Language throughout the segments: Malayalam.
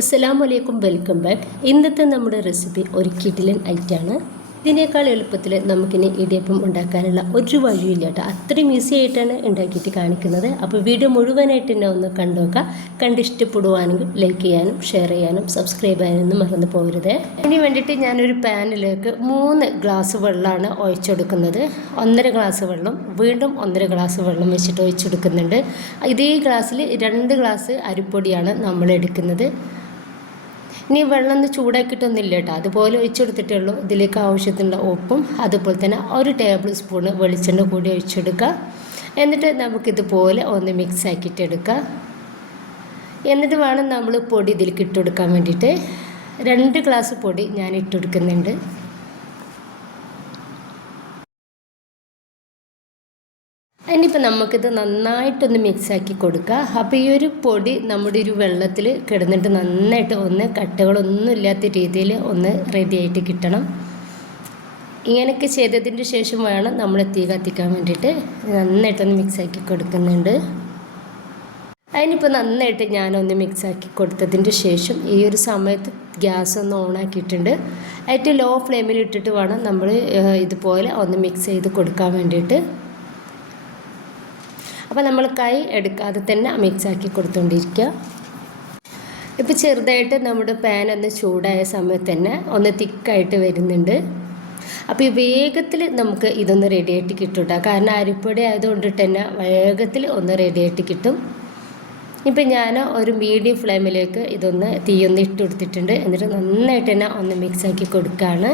അസ്സലാമലൈക്കും, വെൽക്കം ബാക്ക്. ഇന്നത്തെ നമ്മുടെ റെസിപ്പി ഒരു കിടിലൻ ഐറ്റാണ്. ഇതിനേക്കാൾ എളുപ്പത്തിൽ നമുക്കിനി ഇടിയപ്പം ഉണ്ടാക്കാനുള്ള ഒരു വഴിയില്ല കേട്ടോ. അത്രയും ഈസി ആയിട്ടാണ് ഉണ്ടാക്കിയിട്ട് കാണിക്കുന്നത്. അപ്പോൾ വീഡിയോ മുഴുവനായിട്ട് തന്നെ ഒന്ന് കണ്ടുനോക്കുക. കണ്ടിഷ്ടപ്പെടുവാണെങ്കിൽ ലൈക്ക് ചെയ്യാനും ഷെയർ ചെയ്യാനും സബ്സ്ക്രൈബ് ചെയ്യാനൊന്നും മറന്നു പോകരുത്. ഇതിന് വേണ്ടിയിട്ട് ഞാനൊരു പാനിലേക്ക് 3 ഗ്ലാസ് വെള്ളമാണ് ഒഴിച്ചെടുക്കുന്നത്. 1.5 ഗ്ലാസ് വെള്ളം, വീണ്ടും 1.5 ഗ്ലാസ് വെള്ളം വെച്ചിട്ട് ഒഴിച്ചെടുക്കുന്നുണ്ട്. ഇതേ ഗ്ലാസ്സിൽ 2 ഗ്ലാസ് അരിപ്പൊടിയാണ് നമ്മൾ എടുക്കുന്നത്. ഇനി വെള്ളം ഒന്ന് ചൂടാക്കിയിട്ടൊന്നുമില്ല കേട്ടോ, അതുപോലെ ഒഴിച്ചെടുത്തിട്ടേ ഉള്ളൂ. ഇതിലേക്ക് ആവശ്യത്തിനുള്ള ഉപ്പും അതുപോലെ തന്നെ 1 ടേബിൾ സ്പൂണ് വെളിച്ചെണ്ണ കൂടി ഒഴിച്ചെടുക്കുക. എന്നിട്ട് നമുക്കിതുപോലെ ഒന്ന് മിക്സ് ആക്കിയിട്ട് എടുക്കുക. എന്നിട്ട് വേണം നമ്മൾ പൊടി ഇതിലേക്ക് ഇട്ടുകൊടുക്കാൻ വേണ്ടിയിട്ട്. 2 ഗ്ലാസ് പൊടി ഞാൻ ഇട്ടുകൊടുക്കുന്നുണ്ട്. ഇനിയിപ്പോൾ നമുക്കിത് നന്നായിട്ടൊന്ന് മിക്സാക്കി കൊടുക്കുക. അപ്പോൾ ഈ ഒരു പൊടി നമ്മുടെ ഒരു വെള്ളത്തിൽ കിടന്നിട്ട് നന്നായിട്ട് ഒന്ന് കട്ടകളൊന്നും ഇല്ലാത്ത രീതിയിൽ ഒന്ന് റെഡി ആയിട്ട് കിട്ടണം. ഇങ്ങനെയൊക്കെ ചെയ്തതിന് ശേഷം വേണം നമ്മൾ തീ കത്തിക്കാൻ വേണ്ടിയിട്ട്. നന്നായിട്ടൊന്ന് മിക്സാക്കി കൊടുക്കുന്നുണ്ട്. അതിനിപ്പോൾ നന്നായിട്ട് ഞാനൊന്ന് മിക്സാക്കി കൊടുത്തതിൻ്റെ ശേഷം ഈ ഒരു സമയത്ത് ഗ്യാസ് ഒന്ന് ഓണാക്കിയിട്ടുണ്ട്. ഏറ്റവും ലോ ഫ്ലെയിമിൽ ഇട്ടിട്ട് വേണം നമ്മൾ ഇതുപോലെ ഒന്ന് മിക്സ് ചെയ്ത് കൊടുക്കാൻ വേണ്ടിയിട്ട്. അപ്പോൾ നമ്മൾ കൈ എടുക്കാതെ തന്നെ മിക്സാക്കി കൊടുത്തുകൊണ്ടിരിക്കുക. ഇപ്പോൾ ചെറുതായിട്ട് നമ്മുടെ പാൻ ഒന്ന് ചൂടായ സമയത്ത് തന്നെ ഒന്ന് തിക്കായിട്ട് വരുന്നുണ്ട്. അപ്പോൾ ഈ വേഗത്തിൽ നമുക്ക് ഇതൊന്ന് റെഡിയായിട്ട് കിട്ടും കേട്ടോ. കാരണം അരിപ്പൊടി ആയതുകൊണ്ടിട്ട് തന്നെ വേഗത്തിൽ ഒന്ന് റെഡിയായിട്ട് കിട്ടും. ഇപ്പം ഞാൻ ഒരു മീഡിയം ഫ്ലെയിമിലേക്ക് ഇതൊന്ന് തീയൊന്ന് ഇട്ട് കൊടുത്തിട്ടുണ്ട്. എന്നിട്ട് നന്നായിട്ട് തന്നെ ഒന്ന് മിക്സാക്കി കൊടുക്കുകയാണ്.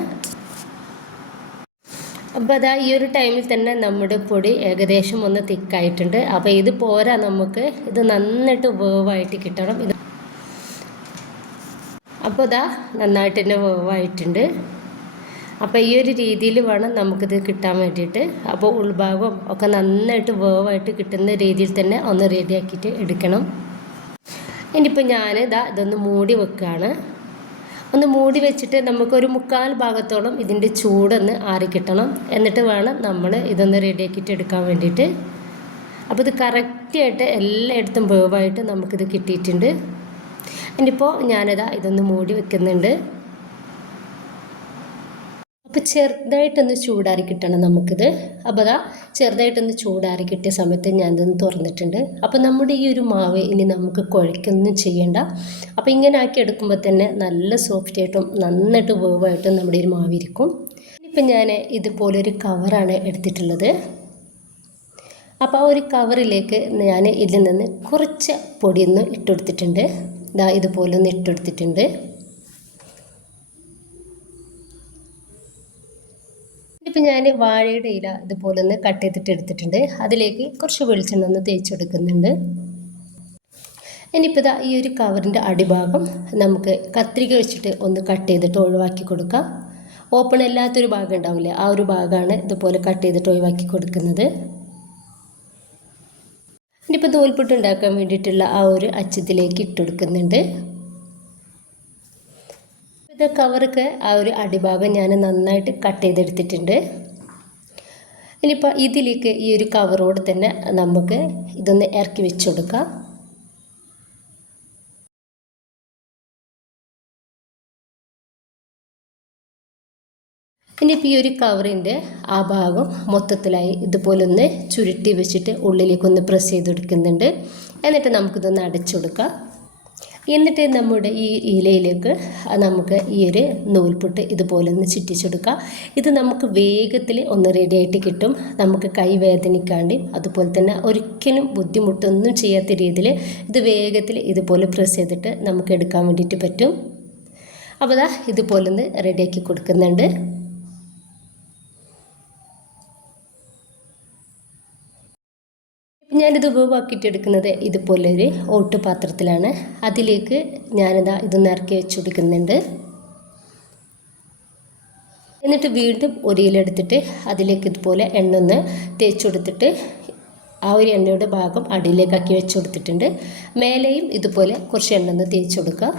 അപ്പോൾ അതാ ഈ ഒരു ടൈമിൽ തന്നെ നമ്മുടെ പൊടി ഏകദേശം ഒന്ന് തിക്കായിട്ടുണ്ട്. അപ്പോൾ ഇത് പോരാ, നമുക്ക് ഇത് നന്നായിട്ട് വേവായിട്ട് കിട്ടണം. അപ്പോൾ ഇതാ നന്നായിട്ട് തന്നെ വേവായിട്ടുണ്ട്. അപ്പോൾ ഈ ഒരു രീതിയിൽ വേണം നമുക്കിത് കിട്ടാൻ വേണ്ടിയിട്ട്. അപ്പോൾ ഉൾഭാഗം ഒക്കെ നന്നായിട്ട് വേവായിട്ട് കിട്ടുന്ന രീതിയിൽ തന്നെ ഒന്ന് റെഡിയാക്കിയിട്ട് എടുക്കണം. ഇനിയിപ്പോൾ ഇതൊന്ന് മൂടി വെക്കുകയാണ്. ഒന്ന് മൂടി വെച്ചിട്ട് നമുക്കൊരു 3/4 ഭാഗത്തോളം ഇതിൻ്റെ ചൂടൊന്ന് ആറിക്കിട്ടണം. എന്നിട്ട് വേണം നമ്മൾ ഇതൊന്ന് റെഡിയാക്കിയിട്ട് എടുക്കാൻ വേണ്ടിയിട്ട്. അപ്പോൾ ഇത് കറക്റ്റായിട്ട് എല്ലായിടത്തും വേവായിട്ട് നമുക്കിത് കിട്ടിയിട്ടുണ്ട്. ഇനിയിപ്പോൾ ഇതൊന്ന് മൂടി വെക്കുന്നുണ്ട്. അപ്പോൾ ചെറുതായിട്ടൊന്ന് ചൂടാറി കിട്ടണം നമുക്കിത്. അപ്പോൾ ചെറുതായിട്ടൊന്ന് ചൂടാറി കിട്ടിയ സമയത്ത് ഞാനിതൊന്ന് തുറന്നിട്ടുണ്ട്. അപ്പോൾ നമ്മുടെ ഈ ഒരു മാവ് ഇനി നമുക്ക് കുഴയ്ക്കൊന്നും ചെയ്യേണ്ട. അപ്പോൾ ഇങ്ങനെ ആക്കി എടുക്കുമ്പോൾ തന്നെ നല്ല സോഫ്റ്റായിട്ടും നന്നായിട്ട് വേവായിട്ടും നമ്മുടെ ഒരു മാവിരിക്കും. ഇപ്പം ഞാൻ ഇതുപോലൊരു കവറാണ് എടുത്തിട്ടുള്ളത്. അപ്പോൾ ആ ഒരു കവറിലേക്ക് ഞാൻ ഇതിൽ നിന്ന് കുറച്ച് പൊടിയൊന്ന് ഇട്ടുകൊടുത്തിട്ടുണ്ട്. ഇതുപോലെ ഒന്ന് ഇട്ടുകൊടുത്തിട്ടുണ്ട്. ഇപ്പം ഞാൻ വാഴയുടെ ഇല ഇതുപോലെ ഒന്ന് കട്ട് ചെയ്തിട്ട് എടുത്തിട്ടുണ്ട്. അതിലേക്ക് കുറച്ച് വെളിച്ചെണ്ണ ഒന്ന് തേച്ചെടുക്കുന്നുണ്ട്. ഇനിയിപ്പോൾ ഈ ഒരു കവറിൻ്റെ അടിഭാഗം നമുക്ക് കത്രിക വെച്ചിട്ട് ഒന്ന് കട്ട് ചെയ്തിട്ട് ഒഴിവാക്കി കൊടുക്കാം. ഓപ്പൺ അല്ലാത്തൊരു ഭാഗം ഉണ്ടാവില്ലേ, ആ ഒരു ഭാഗമാണ് ഇതുപോലെ കട്ട് ചെയ്തിട്ട് ഒഴിവാക്കി കൊടുക്കുന്നത്. ഇനിയിപ്പോൾ നൂൽപുട്ട് ഉണ്ടാക്കാൻ വേണ്ടിയിട്ടുള്ള ആ ഒരു അച്ചത്തിലേക്ക് ഇട്ടുകൊടുക്കുന്നുണ്ട്. ഇത് കവർക്ക് ആ ഒരു അടിഭാഗം ഞാൻ നന്നായിട്ട് കട്ട് ചെയ്തെടുത്തിട്ടുണ്ട്. ഇനിയിപ്പോൾ ഇതിലേക്ക് ഈ ഒരു കവറോട് തന്നെ നമുക്ക് ഇതൊന്ന് ഇറക്കി വെച്ച് കൊടുക്കാം. ഇനിയിപ്പോൾ ഈ ഒരു കവറിൻ്റെ ആ ഭാഗം മൊത്തത്തിലായി ഇതുപോലെ ഒന്ന് ചുരുട്ടി വെച്ചിട്ട് ഉള്ളിലേക്കൊന്ന് പ്രസ് ചെയ്ത് കൊടുക്കുന്നുണ്ട്. എന്നിട്ട് നമുക്കിതൊന്ന് അടച്ചു കൊടുക്കാം. എന്നിട്ട് നമ്മുടെ ഈ ഇലയിലേക്ക് നമുക്ക് ഈ ഒരു നൂൽപുട്ട് ഇതുപോലെ ഒന്ന് ചുറ്റിച്ചെടുക്കാം. ഇത് നമുക്ക് വേഗത്തിൽ ഒന്ന് റെഡിയായിട്ട് കിട്ടും. നമുക്ക് കൈ വേദനിക്കാണ്ട് അതുപോലെ തന്നെ ഒരിക്കലും ബുദ്ധിമുട്ടൊന്നും ചെയ്യാത്ത രീതിയിൽ ഇത് വേഗത്തിൽ ഇതുപോലെ പ്രസ് ചെയ്തിട്ട് നമുക്ക് എടുക്കാൻ വേണ്ടിയിട്ട് പറ്റും. അപ്പോൾ ഇതുപോലെ ഒന്ന് റെഡിയാക്കി കൊടുക്കുന്നുണ്ട്. ഞാനിത് വേവാക്കിയിട്ടെടുക്കുന്നത് ഇതുപോലൊരു ഓട്ടുപാത്രത്തിലാണ്. അതിലേക്ക് ഇതൊന്ന് ഇറക്കി വെച്ച് കൊടുക്കുന്നുണ്ട്. എന്നിട്ട് വീണ്ടും ഒരു ഇലെടുത്തിട്ട് അതിലേക്ക് ഇതുപോലെ എണ്ണ ഒന്ന് തേച്ച് കൊടുത്തിട്ട് ആ ഒരു എണ്ണയുടെ ഭാഗം അടിയിലേക്കാക്കി വെച്ച് കൊടുത്തിട്ടുണ്ട്. മേലെയും ഇതുപോലെ കുറച്ച് എണ്ണ ഒന്ന് തേച്ച് കൊടുക്കുക.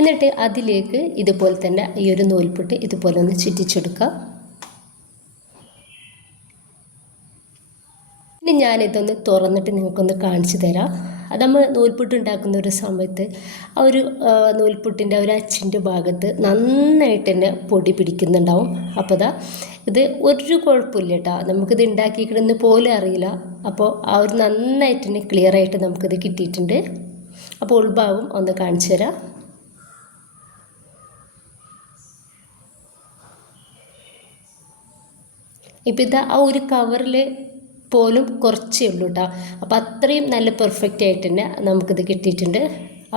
എന്നിട്ട് അതിലേക്ക് ഇതുപോലെ തന്നെ ഈ ഒരു നൂൽപുട്ട് ഇതുപോലെ ഒന്ന് ചുറ്റിച്ചെടുക്കുക. ഇനി ഞാനിതൊന്ന് തുറന്നിട്ട് നിങ്ങൾക്കൊന്ന് കാണിച്ചു തരാം. അത് നമ്മൾ നൂൽപുട്ട് ഉണ്ടാക്കുന്ന ഒരു സമയത്ത് ആ ഒരു നൂൽപുട്ടിൻ്റെ ഒരു അച്ചിൻ്റെ ഭാഗത്ത് നന്നായിട്ട് തന്നെ പൊടി പിടിക്കുന്നുണ്ടാവും. അപ്പോൾ ഇത് ഒരു കുഴപ്പമില്ല കേട്ടോ, നമുക്കിത് ഉണ്ടാക്കിക്കിടുന്ന പോലെ അറിയില്ല. അപ്പോൾ ആ ഒരു നന്നായിട്ട് തന്നെ ക്ലിയർ ആയിട്ട് നമുക്കിത് കിട്ടിയിട്ടുണ്ട്. അപ്പോൾ ഉൾഭാഗം ഒന്ന് കാണിച്ചു തരാം. ഇപ്പം ഇതാ ആ ഒരു കവറിൽ പോലും കുറച്ചേ ഉള്ളൂ കേട്ടോ. അപ്പോൾ അത്രയും നല്ല പെർഫെക്റ്റ് ആയിട്ട് തന്നെ നമുക്കിത് കിട്ടിയിട്ടുണ്ട്.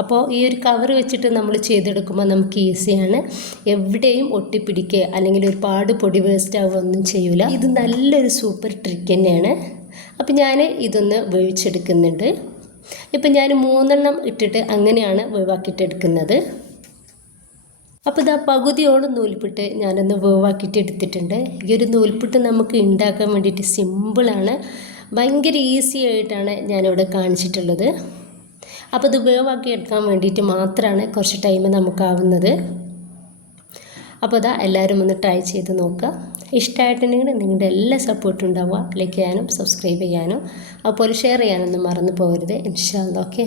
അപ്പോൾ ഈ ഒരു കവർ വെച്ചിട്ട് നമ്മൾ ചെയ്തെടുക്കുമ്പോൾ നമുക്ക് ഈസിയാണ്, എവിടെയും ഒട്ടിപ്പിടിക്കുക അല്ലെങ്കിൽ ഒരുപാട് പൊടി വേസ്റ്റ് ആവുക ഒന്നും ചെയ്യൂല. ഇത് നല്ലൊരു സൂപ്പർ ട്രിക്ക് തന്നെയാണ്. അപ്പം ഞാൻ ഇതൊന്ന് വേവിച്ചെടുക്കുന്നുണ്ട്. ഇപ്പം ഞാൻ 3 ഇട്ടിട്ട് അങ്ങനെയാണ് വേവാക്കിയിട്ടെടുക്കുന്നത്. അപ്പോൾ ഇതാ പകുതിയോളം നൂൽപുട്ട് ഞാനൊന്ന് വേവാക്കിയിട്ട് എടുത്തിട്ടുണ്ട്. ഈ ഒരു നൂൽപുട്ട് നമുക്ക് ഉണ്ടാക്കാൻ വേണ്ടിയിട്ട് സിമ്പിളാണ്, ഭയങ്കര ഈസി ആയിട്ടാണ് ഞാനിവിടെ കാണിച്ചിട്ടുള്ളത്. അപ്പോൾ ഇത് വേവാക്കി എടുക്കാൻ വേണ്ടിയിട്ട് മാത്രമാണ് കുറച്ച് ടൈം നമുക്കാവുന്നത്. അപ്പോൾ ഇതാ എല്ലാവരും ഒന്ന് ട്രൈ ചെയ്ത് നോക്കുക. ഇഷ്ടമായിട്ടുണ്ടെങ്കിൽ നിങ്ങളുടെ എല്ലാ സപ്പോർട്ടും ഉണ്ടാവുക. ലൈക്ക് ചെയ്യാനും സബ്സ്ക്രൈബ് ചെയ്യാനും അതുപോലെ ഷെയർ ചെയ്യാനൊന്നും മറന്നു പോകരുത്. ഇൻഷാ അല്ലാഹ്. ഓക്കെ.